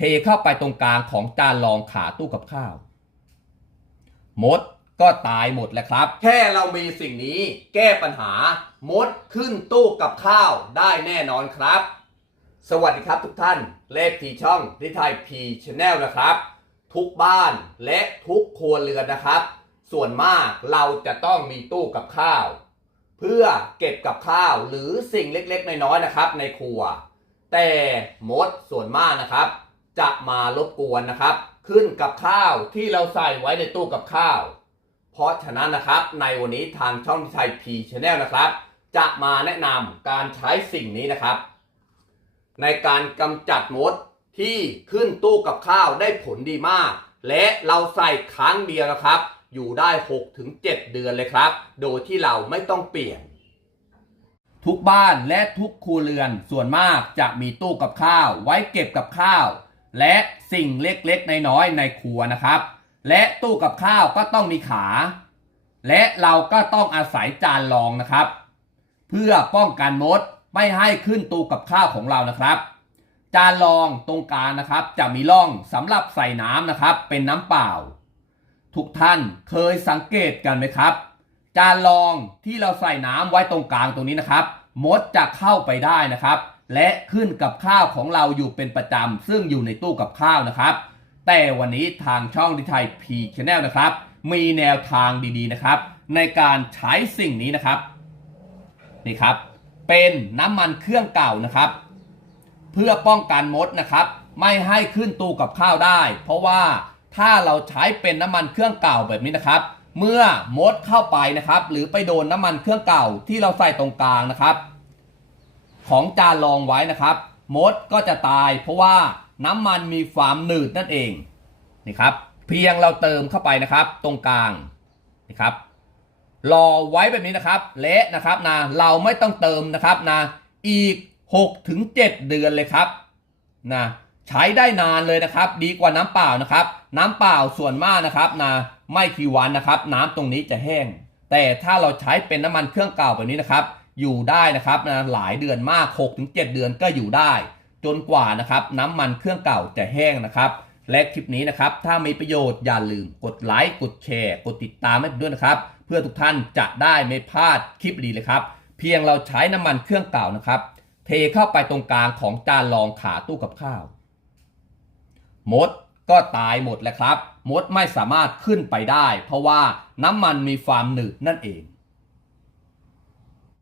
เทเข้าไปตรงกลางของจานรองขาตู้กับข้าว มดก็ตายหมดแหละครับ แค่เรามีสิ่งนี้แก้ปัญหา มดขึ้นตู้กับข้าวได้แน่นอนครับ สวัสดีครับทุกท่าน เลขทีช่องทิไทยพีชแนลนะครับ ทุกบ้านและทุกครัวเรือนนะครับ ส่วนมากเราจะต้องมีตู้กับข้าว เพื่อเก็บกับข้าวหรือสิ่งเล็กๆ น้อยๆนะครับ ในครัว แต่มดส่วนมากนะครับ จะมารบกวนนะครับ ขึ้นกับข้าวที่เราใส่ไว้ในตู้กับข้าว เพราะฉะนั้นนะครับในวันนี้ทางช่องไทยพีชแนลนะครับ จะมาแนะนำการใช้สิ่งนี้นะครับ ในการกำจัดมดที่ขึ้นตู้กับข้าวได้ผลดีมาก และเราใส่ครั้งเดียวนะครับ อยู่ได้ 6-7 เดือนเลยครับ โดยที่เราไม่ต้องเปลี่ยนทุกบ้านและทุกครัวเรือนส่วนมากจะมีตู้กับข้าว ไว้เก็บกับข้าว และสิ่งเล็กๆน้อยๆในครัวนะครับ และตู้กับข้าวก็ต้องมีขา และเราก็ต้องอาศัยจานรองนะครับ เพื่อป้องกันมดไม่ให้ขึ้นตู้กับข้าวของเรานะครับ จานรองตรงกลางนะครับ จะมีร่องสำหรับใส่น้ำนะครับ เป็นน้ำเปล่า ทุกท่านเคยสังเกตกันไหมครับ จานรองที่เราใส่น้ำไว้ตรงกลางตรงนี้นะครับ มดจะเข้าไปได้นะครับ และขึ้นกับข้าวของเราอยู่เป็นประจำ ซึ่งอยู่ในตู้กับข้าวนะครับ แต่วันนี้ทางช่องดิไทยพีชแนลนะครับ มีแนวทางดีๆนะครับ ในการใช้สิ่งนี้นะครับนี่ครับ เป็นน้ำมันเครื่องเก่านะครับ เพื่อป้องกันมดนะครับ ไม่ให้ขึ้นตู้กับข้าวได้ เพราะว่าถ้าเราใช้เป็นน้ำมันเครื่องเก่าแบบนี้นะครับ เมื่อมดเข้าไปนะครับ หรือไปโดนน้ำมันเครื่องเก่าที่เราใส่ตรงกลางนะครับ ของจานรองไว้นะครับ มดก็จะตายเพราะว่าน้ำมันมีความหนืดนั่นเองนี่ครับ เพียงเราเติมเข้าไปนะครับ ตรงกลางนี่ครับ รอไว้แบบนี้นะครับเละนะครับนะเราไม่ต้องเติมนะครับนะอีก6ถึง7เดือนเลยครับนะใช้ได้นานเลยนะครับ ดีกว่าน้ำเปล่านะครับ น้ำเปล่าส่วนมากนะครับนะไม่กี่วันนะครับ น้ำตรงนี้จะแห้ง แต่ถ้าเราใช้เป็นน้ำมันเครื่องเก่าแบบนี้นะครับ อยู่ได้นะครับนะหลายเดือนมาก6ถึง7เดือนก็อยู่ได้ จนกว่านะครับน้ำมันเครื่องเก่าจะแห้งนะครับและคลิปนี้นะครับ ถ้ามีประโยชน์อย่าลืมกดไลค์ กดแชร์ กดติดตามให้ด้วยนะครับ เพื่อทุกท่านจะได้ไม่พลาดคลิปดีเลยครับ เพียงเราใช้น้ำมันเครื่องเก่านะครับ เทเข้าไปตรงกลางของจานรองขาตู้กับข้าว มดก็ตายหมดแหละครับ มดไม่สามารถขึ้นไปได้ เพราะว่าน้ำมันมีความหนืดนั่นเอง